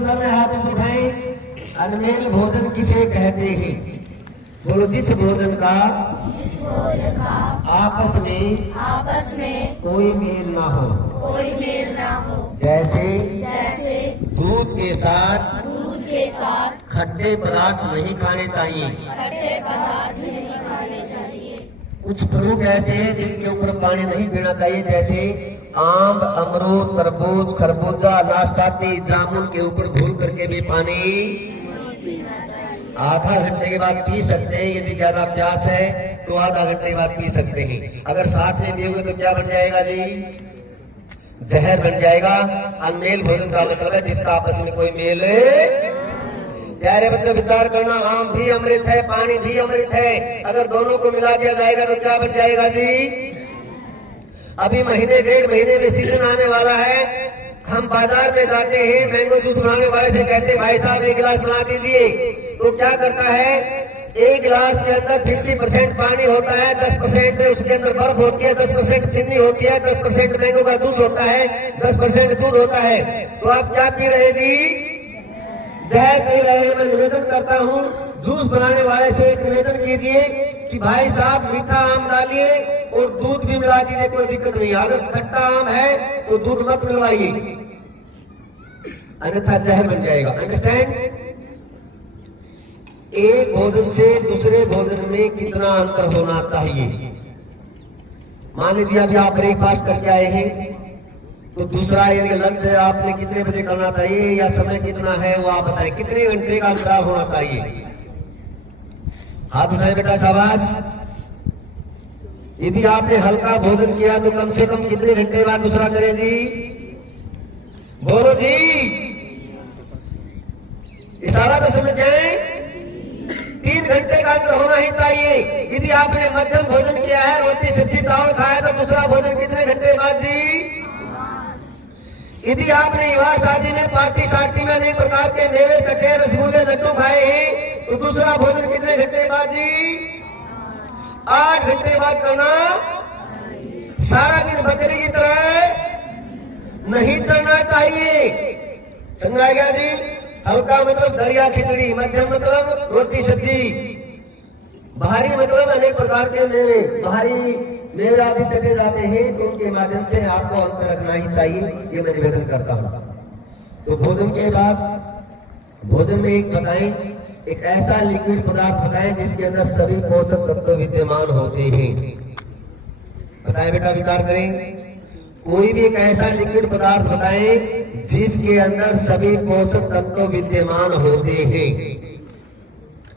दल में हाथ उठाएं। अनमेल भोजन किसे कहते हैं? बोलो, जिस भोजन का आपस में कोई मेल ना हो। जैसे दूध के साथ खट्टे पदार्थ नहीं खाने चाहिए। कुछ फ्रूट ऐसे हैं जिनके ऊपर पानी नहीं पीना चाहिए, जैसे आम, अमरूद, तरबूज, खरबूजा, नाशपाती, जामुन के ऊपर घोल करके भी पानी आधा घंटे के बाद पी सकते हैं। यदि ज्यादा प्यास है तो आधा घंटे के बाद पी सकते हैं। अगर साथ में पियोगे तो क्या बन जाएगा जी? जहर बन जाएगा। अनमेल भोजन का मतलब है जिसका आपस में कोई मेल। प्यारे बच्चों, विचार करना, आम भी अमृत है, पानी भी अमृत है। अगर दोनों को मिला दिया जाएगा तो क्या बन जाएगा जी? अभी महीने 1.5 महीने में सीजन आने वाला है। हम बाजार में जाते हैं, मैंगो जूस बनाने वाले से कहते हैं भाई साहब 1 गिलास बना दीजिए। तो क्या करता है, 1 गिलास के अंदर 50% पानी होता है, 10% उसके अंदर बर्फ होती है, 10% चीनी होती है, 10% मैंगो का जूस होता है, 10% दूध होता है। तो आप क्या पी रहे जी? जहर पी रहे हैं। मैं निवेदन करता हूँ, जूस बनाने वाले से एक निवेदन कीजिए कि भाई साहब मीठा आम डालिए और दूध भी मिला दीजिए, कोई दिक्कत नहीं। अगर खट्टा आम है तो दूध मत मिलवाइए, अन्यथा जहर बन जाएगा। अंडरस्टैंड? एक भोजन से दूसरे भोजन में कितना अंतर होना चाहिए? मान लीजिए अभी आप ब्रेकफास्ट करके आए हैं तो दूसरा यानी लंच आपने कितने बजे करना चाहिए या समय कितना है वो आप बताएं। कितने घंटे का अंतराल होना चाहिए? हाथ उठाए बेटा, शाबाश। यदि आपने हल्का भोजन किया तो कम से कम कितने घंटे बाद दूसरा करें जी? बोलो जी, इशारा तो समझ जाए। 3 घंटे का अंतर होना ही चाहिए। यदि आपने मध्यम भोजन किया है, रोटी सब्जी चावल खाया, तो दूसरा भोजन कितने घंटे बाद जी? यदि आपने विवाह शादी में पार्टी शादी में अनेक प्रकार के मेवे, चटे, रसगुल्ले, लड्डू खाए हैं, तो दूसरा भोजन कितने घंटे बाद जी? 8 घंटे बाद करना। सारा दिन बकरी की तरह नहीं चलना चाहिए। समझ आएगा जी? हल्का मतलब दलिया खिचड़ी, मध्यम मतलब रोटी सब्जी, भारी मतलब अनेक प्रकार के मेवे, भारी मेवे आदि चटे जाते हैं, तो उनके माध्यम से आपको अंतर रखना ही चाहिए, ये मैं निवेदन करता हूं। तो भोजन के बाद भोजन में एक बताएं, एक ऐसा लिक्विड पदार्थ बताएं जिसके अंदर सभी पोषक तत्व विद्यमान होते हैं। बताएं बेटा, विचार करें। कोई भी एक ऐसा लिक्विड पदार्थ बताएं जिसके अंदर सभी पोषक तत्व विद्यमान होते हैं।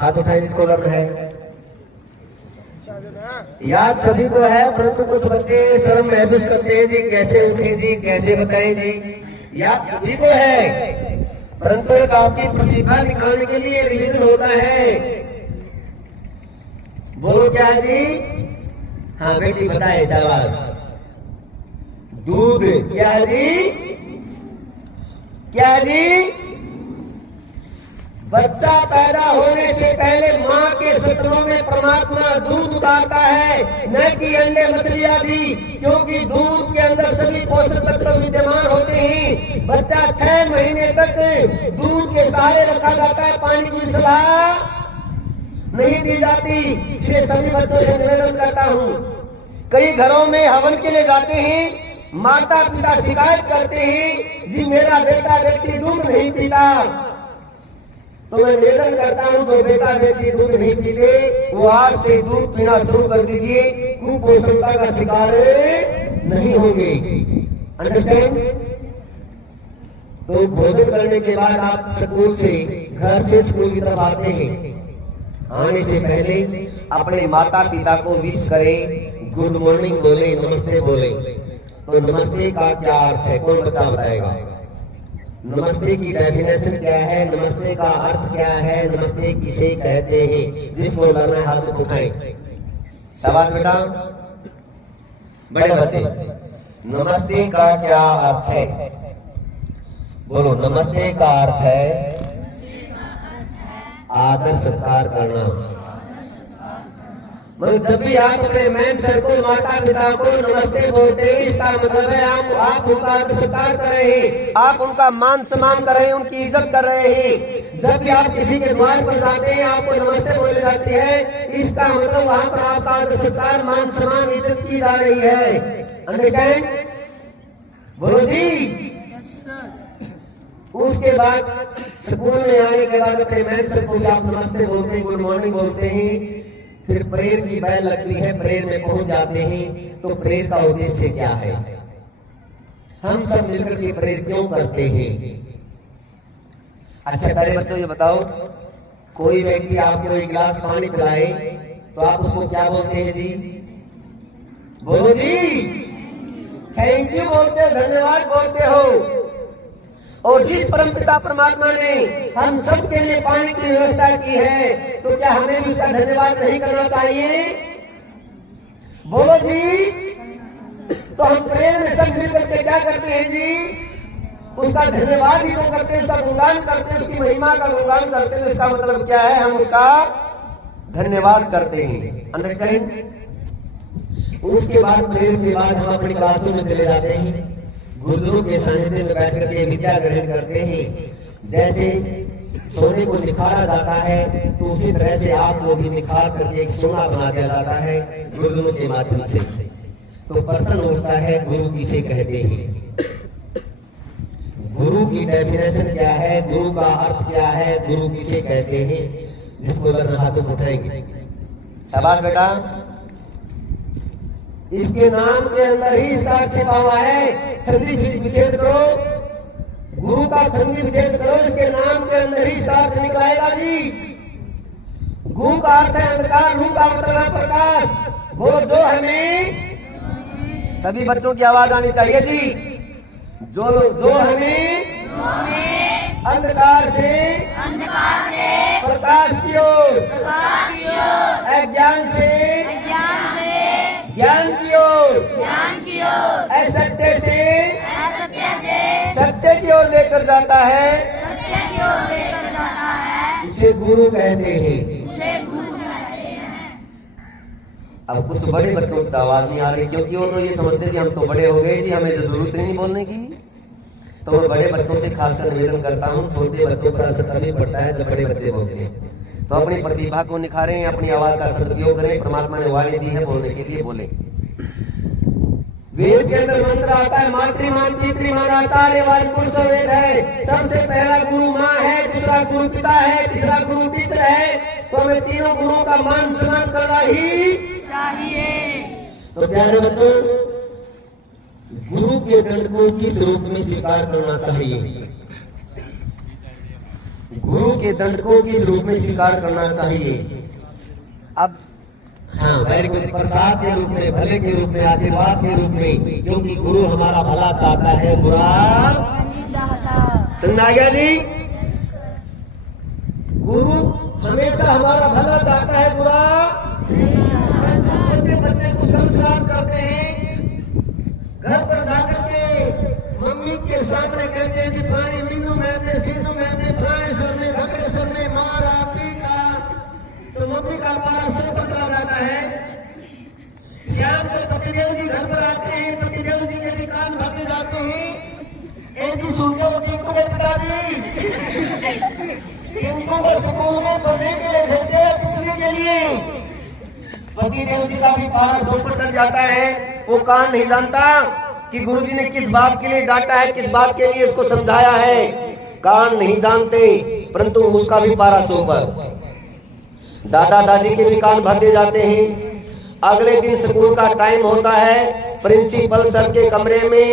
हाथ उठाएं जिसको लग है। याद सभी को है, परंतु कुछ बच्चे शर्म महसूस करते हैं जी, कैसे उठे जी, कैसे बताएं जी। याद सभी को है, परंतु एक आपकी प्रतिभा दिखाने के लिए रिवीजन होता है। बोलो क्या जी? हाँ बेटी बताए, शाबाश। दूध क्या जी? क्या जी? बच्चा पैदा होने से पहले माँ के स्तनों में परमात्मा दूध उतारता है, न कि अंडे मछली आदि, क्योंकि दूध के अंदर सभी पोषक तत्व विद्यमान होते हैं। बच्चा 6 महीने तक दूध के सहारे रखा जाता है, पानी की सलाह नहीं दी जाती। इसलिए सभी बच्चों से निवेदन करता हूँ, कई घरों में हवन के लिए जाते हैं, माता पिता शिकायत करते हैं जी मेरा बेटा बेटी दूध नहीं पीता। तो मैं निवेदन करता हूं, जो बेटा बेटी दूध नहीं पीते वो आज से दूध पीना शुरू कर दीजिए, कुपोषणता का शिकार नहीं होंगे। अंडरस्टैंड? तो भोजन करने के बाद आप स्कूल से, घर से स्कूल की तरफ आते हैं, आने से पहले अपने माता पिता को विश करें, गुड मॉर्निंग बोले, नमस्ते बोले। तो नमस्ते का क्या अर्थ है? कौन बच्चा बताएगा? नमस्ते की डेफिनेशन क्या है? नमस्ते का अर्थ क्या है? नमस्ते किसे कहते हैं? जिसको लगना है हाथ उठाएं। शाबाश बेटा, बड़े बच्चे। नमस्ते का क्या अर्थ है? बोलो। नमस्ते का अर्थ है आदर सत्कार करना। जब भी आप अपने मैन सर को, माता पिता को नमस्ते बोलते हैं, इसका मतलब है आप उनका आदर सत्कार कर रहे हैं, आप उनका मान सम्मान कर रहे हैं, उनकी इज्जत कर रहे हैं। जब भी आप किसी के द्वार पर जाते हैं, आपको नमस्ते बोली जाती है, इसका मतलब वहां पर आपका आदर सत्कार, मान सम्मान, इज्जत की जा रही है। अंडरस्टैंड? बोलो जी। उसके बाद स्कूल में आने के बाद अपने मैन सर को भी आप नमस्ते बोलते हैं, गुड मॉर्निंग बोलते हैं। फिर प्रेयर की बैल लगती है, प्रेयर में पहुंच जाते हैं। तो प्रेयर का उद्देश्य क्या है? हम सब मिलकर के प्रेयर क्यों करते हैं? अच्छा प्यारे बच्चों, ये बताओ, कोई व्यक्ति आपको एक गिलास पानी पिलाए तो आप उसको क्या बोलते हैं जी? बोलो जी। थैंक यू बोलते हो, धन्यवाद बोलते हो। और जिस परमपिता परमात्मा ने हम सब के लिए पानी की व्यवस्था की है, तो क्या हमें भी उसका धन्यवाद नहीं करना चाहिए? बोलो जी। तो हम प्रेम में सब मिलकर के क्या करते हैं जी? उसका धन्यवाद ही तो करते हैं, उसका गुणगान करते हैं, उसकी महिमा का गुणगान करते हैं। इसका मतलब क्या है? हम उसका धन्यवाद करते हैं। अंडरस्टैंड? उसके बाद प्रेम के बाद हम अपनी क्लासों में चले जाते हैं, गुरुओं के सानिध्य में बैठ करके विद्या ग्रहण करते हैं। जैसे सोने को निखारा जाता है, तो उसी तरह से आप लोग भी निखार करके एक सोना बना दिया जाता है गुरुओं के माध्यम से। तो प्रश्न उठता है, गुरु किसे कहते हैं? गुरु की डेफिनेशन क्या है? गुरु का अर्थ क्या है? गुरु किसे कहते हैं? जिसको वरना हाथों उठाएंगे। शाबाश बेटा। इसके नाम के अंदर ही इसका छिपा हुआ है। संधि विच्छेद करो, गुरु का संधि विच्छेद करो, इसके नाम के अंदर ही इसका अर्थ निकलाएगा जी। गुरु का अर्थ है अंधकार, रू का मतलब है प्रकाश। वो जो हमें, सभी बच्चों की आवाज आनी चाहिए जी, जो हमें अंधकार से प्रकाश की ओर, अज्ञान से ज्ञान की ओर, असत्य से सत्य की ओर लेकर जाता है, उसे गुरु कहते हैं। अब कुछ बड़े बच्चों की आवाज नहीं आ रही, क्योंकि वो तो ये समझते जी हम तो बड़े हो गए जी, हमें जरूरत नहीं बोलने की। तो मैं बड़े बच्चों से खासकर निवेदन करता हूँ, छोटे बच्चों पर असर तभी पड़ता है जब बड़े बच्चे बोलते हैं। तो अपनी प्रतिभा को निखारें, अपनी आवाज का सदुपयोग करें। परमात्मा ने वाणी दी है, बोलने के लिए बोले। वेद के अंदर मंत्र आता है, मातृमान पितृमान आचार्य वाद पुरुष वेद है। सबसे पहला गुरु माँ है, दूसरा गुरु पिता है, तीसरा गुरु टीचर है। तो हमें तीनों गुरुओं का मान सम्मान करना ही चाहिए। तो प्यारे बच्चों, गुरु के दंड को किस रूप में स्वीकार करना चाहिए? गुरु के दंड को किस रूप में स्वीकार करना चाहिए? अब हाँ, वेरी गुड। प्रसाद के रूप में, भले के रूप में, आशीर्वाद के रूप में, क्योंकि गुरु हमारा भला चाहता है, बुरा समझ आ गया जी? गुरु हमेशा हमारा भला चाहता है, बुरा। छोटे बच्चे को संस्कार करते हैं, घर पर जाकर के मम्मी के सामने कहते हैं कि पानी मीनू मैंने, सीनू मैंने, फलाने सर ने, भगड़े सर ने मारा पीटा, तो मम्मी का पारा सो बता जाता है। शाम को पतिदेव जी घर पर आते हैं, पतिदेव जी के भी कान भरते जाते हैं। एक जी सुन के टिंकू के पिताजी टिंकू को स्कूल में पढ़ने के लिए भेजते हैं, पिटने के लिए। पतिदेव जी का भी पारा सो पर कर जाता है। वो कान नहीं जानता कि गुरुजी ने किस बात के लिए डांटा है, किस बात के लिए उसको समझाया है। कान नहीं जानते, परंतु उसका भी पारा सो पर। दादा दादी के भी कान भर दे जाते हैं। अगले दिन स्कूल का टाइम होता है, प्रिंसिपल सर के कमरे में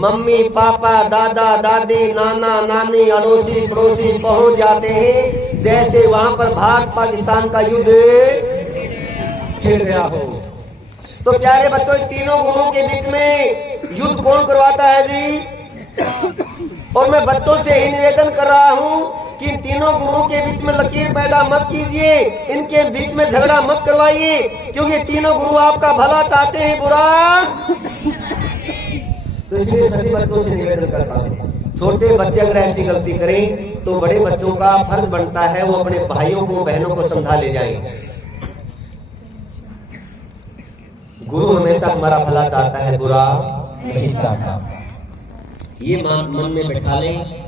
मम्मी पापा दादा दादी नाना नानी अड़ोसी पड़ोसी पहुंच जाते हैं, जैसे वहां पर भारत पाकिस्तान का युद्ध छिड़ गया हो। तो प्यारे बच्चों, तीनों गुरुओं के बीच में युद्ध कौन करवाता है जी? और मैं बच्चों से ही निवेदन कर रहा हूँ कि तीनों गुरुओं के बीच में लकीर पैदा मत कीजिए, इनके बीच में झगड़ा मत करवाइए, क्योंकि तीनों गुरु आपका भला चाहते हैं, बुरा। तो इसलिए सभी बच्चों से निवेदन करता हूँ, छोटे बच्चे अगर ऐसी गलती करें तो बड़े बच्चों का फर्ज बनता है वो अपने भाइयों को बहनों को समझा ले जाएं। गुरु हमेशा हमारा भला चाहता है, बुरा नहीं चाहता। ये मन में बैठा लें।